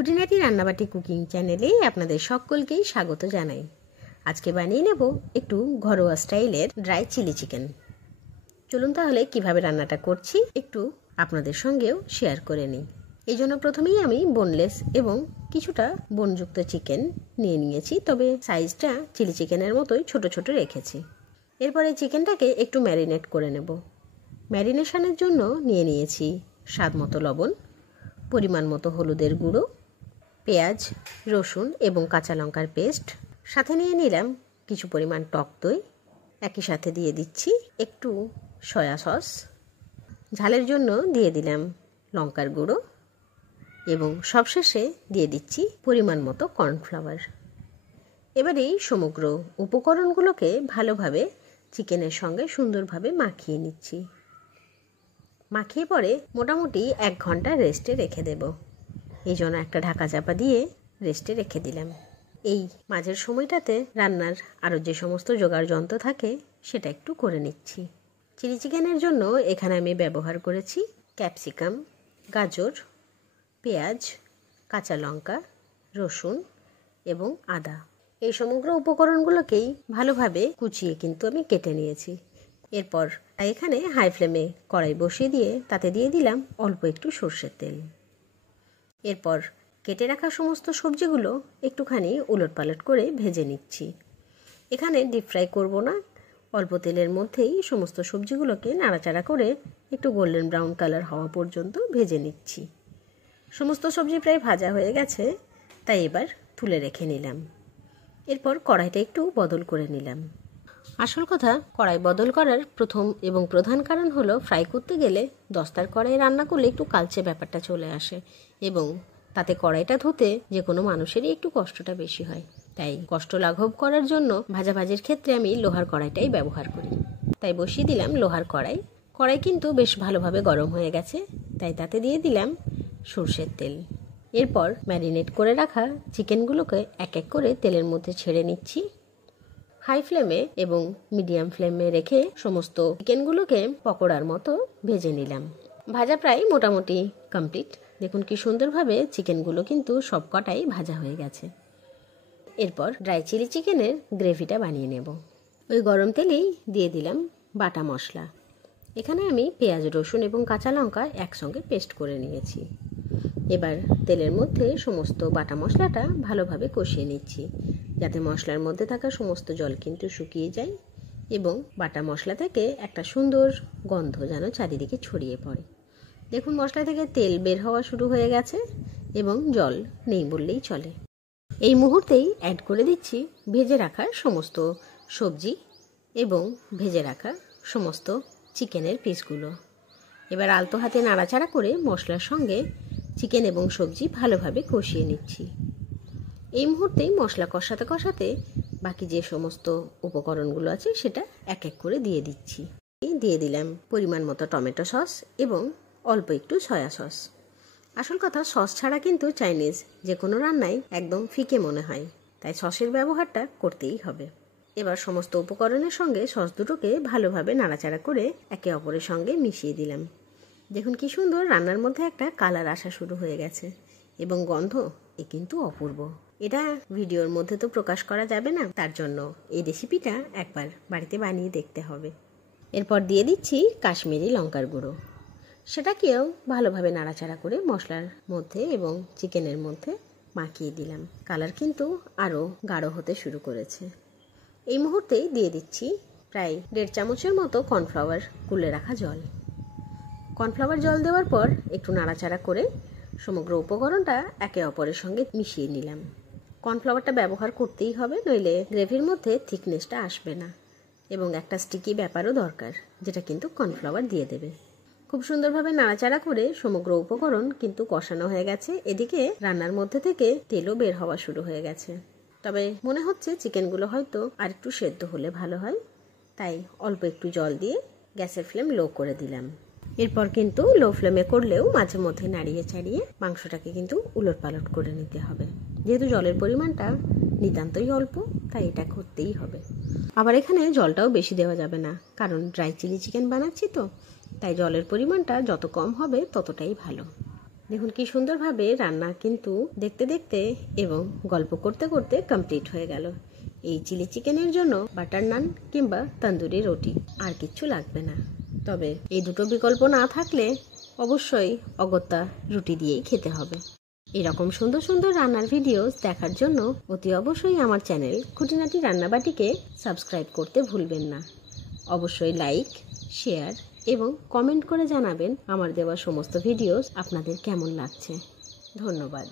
খুঁটিনাটি রান্নাবাটি কুকিং চ্যানেলে আপনাদের সকলকেই স্বাগত জানাই। আজকে বানিয়ে নেব একটু ঘরোয়া স্টাইলের ড্রাই চিলি চিকেন। চলুন তাহলে কিভাবে রান্নাটা করছি একটু আপনাদের সঙ্গেও শেয়ার করে নিই। এই জন্য প্রথমেই আমি বোনলেস এবং কিছুটা বোনযুক্ত চিকেন নিয়ে নিয়েছি, তবে সাইজটা চিলি চিকেনের মতোই ছোট ছোট রেখেছি। এরপরে চিকেনটাকে একটু ম্যারিনেট করে নেব। ম্যারিনেশনের জন্য নিয়ে নিয়েছি স্বাদ মতো লবণ, পরিমাণ মতো হলুদের গুঁড়ো, পেঁয়াজ, রসুন এবং কাঁচা লঙ্কার পেস্ট, সাথে নিয়ে নিলাম কিছু পরিমাণ টক দই। একই সাথে দিয়ে দিচ্ছি একটু সয়া সস, ঝালের জন্য দিয়ে দিলাম লঙ্কার গুঁড়ো এবং সবশেষে দিয়ে দিচ্ছি পরিমাণ মতো কর্নফ্লাওয়ার। এবারে এই সমগ্র উপকরণগুলোকে ভালোভাবে চিকেনের সঙ্গে সুন্দরভাবে মাখিয়ে নিচ্ছি। মাখিয়ে পরে মোটামুটি 1 ঘন্টা রেস্টে রেখে দেব। এই জন্য একটা ঢাকা চাপা দিয়ে রেস্টে রেখে দিলাম। এই মাঝের সময়টাতে রান্নার আরও যে সমস্ত জোগাড় যন্ত্র থাকে সেটা একটু করে নিচ্ছি। চিলি চিকেনের জন্য এখানে আমি ব্যবহার করেছি ক্যাপসিকাম, গাজর, পেঁয়াজ, কাঁচা লঙ্কা, রসুন এবং আদা। এই সমগ্র উপকরণগুলোকেই ভালোভাবে কুচিয়ে কিন্তু আমি কেটে নিয়েছি। এরপর এখানে হাই ফ্লেমে কড়াই বসিয়ে দিয়ে তাতে দিয়ে দিলাম অল্প একটু সর্ষের তেল। এরপর কেটে রাখা সমস্ত সবজিগুলো একটুখানি উলটপালট করে ভেজে নিচ্ছি। এখানে ডিপ ফ্রাই করব না, অল্প তেলের মধ্যেই সমস্ত সবজিগুলোকে নাড়াচাড়া করে একটু গোল্ডেন ব্রাউন কালার হওয়া পর্যন্ত ভেজে নিচ্ছি। সমস্ত সবজি প্রায় ভাজা হয়ে গেছে, তাই এবার তুলে রেখে নিলাম। এরপর কড়াইটা একটু বদল করে নিলাম। আসল কথা, কড়াই বদল করার প্রথম এবং প্রধান কারণ হলো ফ্রাই করতে গেলে দস্তার কড়াই রান্না করলে একটু কালচে ব্যাপারটা চলে আসে এবং তাতে কড়াইটা ধুতে যে কোনো মানুষেরই একটু কষ্টটা বেশি হয়। তাই কষ্ট লাঘব করার জন্য ভাজাভাজির ক্ষেত্রে আমি লোহার কড়াইটাই ব্যবহার করি। তাই বসিয়ে দিলাম লোহার কড়াই। কড়াই কিন্তু বেশ ভালোভাবে গরম হয়ে গেছে, তাই তাতে দিয়ে দিলাম সর্ষের তেল। এরপর ম্যারিনেট করে রাখা চিকেনগুলোকে এক এক করে তেলের মধ্যে ছেড়ে নিচ্ছি। হাই ফ্লেমে এবং মিডিয়াম ফ্লেমে রেখে সমস্ত চিকেনগুলোকে পকোড়ার মতো ভেজে নিলাম। ভাজা প্রায় মোটামুটি কমপ্লিট। দেখুন কি সুন্দরভাবে চিকেনগুলো কিন্তু সব কটাই ভাজা হয়ে গেছে। এরপর ড্রাই চিলি চিকেনের গ্রেভিটা বানিয়ে নেব। ওই গরম তেলেই দিয়ে দিলাম বাটা মশলা। এখানে আমি পেঁয়াজ, রসুন এবং কাঁচা লঙ্কা একসঙ্গে পেস্ট করে নিয়েছি। এবার তেলের মধ্যে সমস্ত বাটা মশলাটা ভালোভাবে কষিয়ে নিচ্ছি, যাতে মশলার মধ্যে থাকা সমস্ত জল কিন্তু শুকিয়ে যায় এবং বাটা মশলা থেকে একটা সুন্দর গন্ধ যেন চারিদিকে ছড়িয়ে পড়ে। দেখুন মশলা থেকে তেল বের হওয়া শুরু হয়ে গেছে এবং জল নেই বললেই চলে। এই মুহূর্তেই অ্যাড করে দিচ্ছি ভেজে রাখা সমস্ত সবজি এবং ভেজে রাখা সমস্ত চিকেনের পিসগুলো। এবার আলতো হাতে নাড়াচাড়া করে মশলার সঙ্গে চিকেন এবং সবজি ভালোভাবে কষিয়ে নিচ্ছি। এই মুহূর্তেই মশলা কষাতে কষাতে বাকি যে সমস্ত উপকরণগুলো আছে সেটা এক এক করে দিয়ে দিচ্ছি। দিয়ে দিলাম পরিমাণ মতো টমেটো সস এবং অল্প একটু সয়া সস। আসল কথা, সস ছাড়া কিন্তু চাইনিজ যে কোনো রান্নাই একদম ফিকে মনে হয়, তাই সসের ব্যবহারটা করতেই হবে। এবার সমস্ত উপকরণের সঙ্গে সস দুটোকে ভালোভাবে নাড়াচাড়া করে একে অপরের সঙ্গে মিশিয়ে দিলাম। দেখুন কি সুন্দর রান্নার মধ্যে একটা কালার আসা শুরু হয়ে গেছে এবং গন্ধ কিন্তু অপূর্ব। এটা ভিডিওর মধ্যে তো প্রকাশ করা যাবে না, তার জন্য এই রেসিপিটা একবার বাড়িতে বানিয়ে দেখতে হবে। এরপর দিয়ে দিচ্ছি কাশ্মীরি লঙ্কার গুঁড়ো। সেটাকেও ভালোভাবে নাড়াচাড়া করে মশলার মধ্যে এবং চিকেনের মধ্যে মাখিয়ে দিলাম। কালার কিন্তু আরও গাঢ় হতে শুরু করেছে। এই মুহূর্তেই দিয়ে দিচ্ছি প্রায় 1.5 চামচের মতো কর্নফ্লাওয়ার গুলে রাখা জল। কর্নফ্লাওয়ার জল দেওয়ার পর একটু নাড়াচাড়া করে সমগ্র উপকরণটা একে অপরের সঙ্গে মিশিয়ে নিলাম। কর্নফ্লাওয়ারটা ব্যবহার করতেই হবে, নইলে গ্রেভির মধ্যে থিকনেসটা আসবে না এবং একটা স্টিকি ব্যাপারও দরকার, যেটা কিন্তু কর্নফ্লাওয়ার দিয়ে দেবে। খুব সুন্দরভাবে নাড়াচাড়া করে সমগ্র উপকরণ কিন্তু কষানো হয়ে গেছে। এদিকে রান্নার মধ্যে থেকে তেলও বের হওয়া শুরু হয়ে গেছে। তবে মনে হচ্ছে চিকেনগুলো হয়তো আর একটু সেদ্ধ হলে ভালো হয়, তাই অল্প একটু জল দিয়ে গ্যাসের ফ্লেম লো করে দিলাম। এরপর কিন্তু লো ফ্লেমে করলেও মাঝে মধ্যে নাড়িয়ে চাড়িয়ে মাংসটাকে কিন্তু উলটপালট করে নিতে হবে। যেহেতু জলের পরিমাণটা নিতান্তই অল্প, তাই এটা করতেই হবে। আবার এখানে জলটাও বেশি দেওয়া যাবে না, কারণ ড্রাই চিলি চিকেন বানাচ্ছি তো, তাই জলের পরিমাণটা যত কম হবে ততটাই ভালো। দেখুন কি সুন্দরভাবে রান্না কিন্তু দেখতে দেখতে এবং গল্প করতে করতে কমপ্লিট হয়ে গেল। এই চিলি চিকেনের জন্য বাটার নান কিংবা তন্দুরি রুটি আর কিচ্ছু লাগবে না। তবে এই দুটো বিকল্প না থাকলে অবশ্যই অগত্যা রুটি দিয়েই খেতে হবে। এরকম সুন্দর সুন্দর রান্নার ভিডিওস দেখার জন্য অতি অবশ্যই আমার চ্যানেল খুঁটিনাটি রান্নাবাটিকে সাবস্ক্রাইব করতে ভুলবেন না। অবশ্যই লাইক, শেয়ার এবং কমেন্ট করে জানাবেন আমার দেওয়া সমস্ত ভিডিওস আপনাদের কেমন লাগছে। ধন্যবাদ।